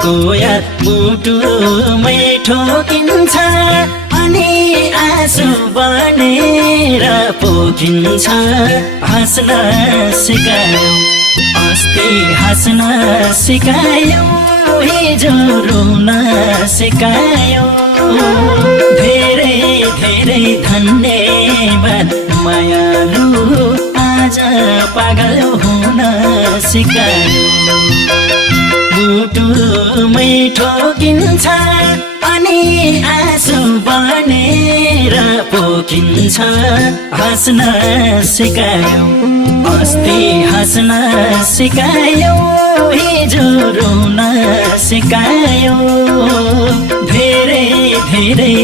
तिमीको याद मुटुमै ठोकिन्छ अनि आँसु बनेर पोखिन्छ हाँस्न सिकायो अस्ति हाँस्न सिकायो हिजो रुन सिकायो धेरै धेरै धन्यवाद मायालु आज पागल हुन सिकायो मुटुमै ठोकिन्छ अनि आँसु बनेर पोखिन्छ हाँस्न सिकायो अस्ति हाँस्न सिकायो हिजो रुन सिकायो धेरै धेरै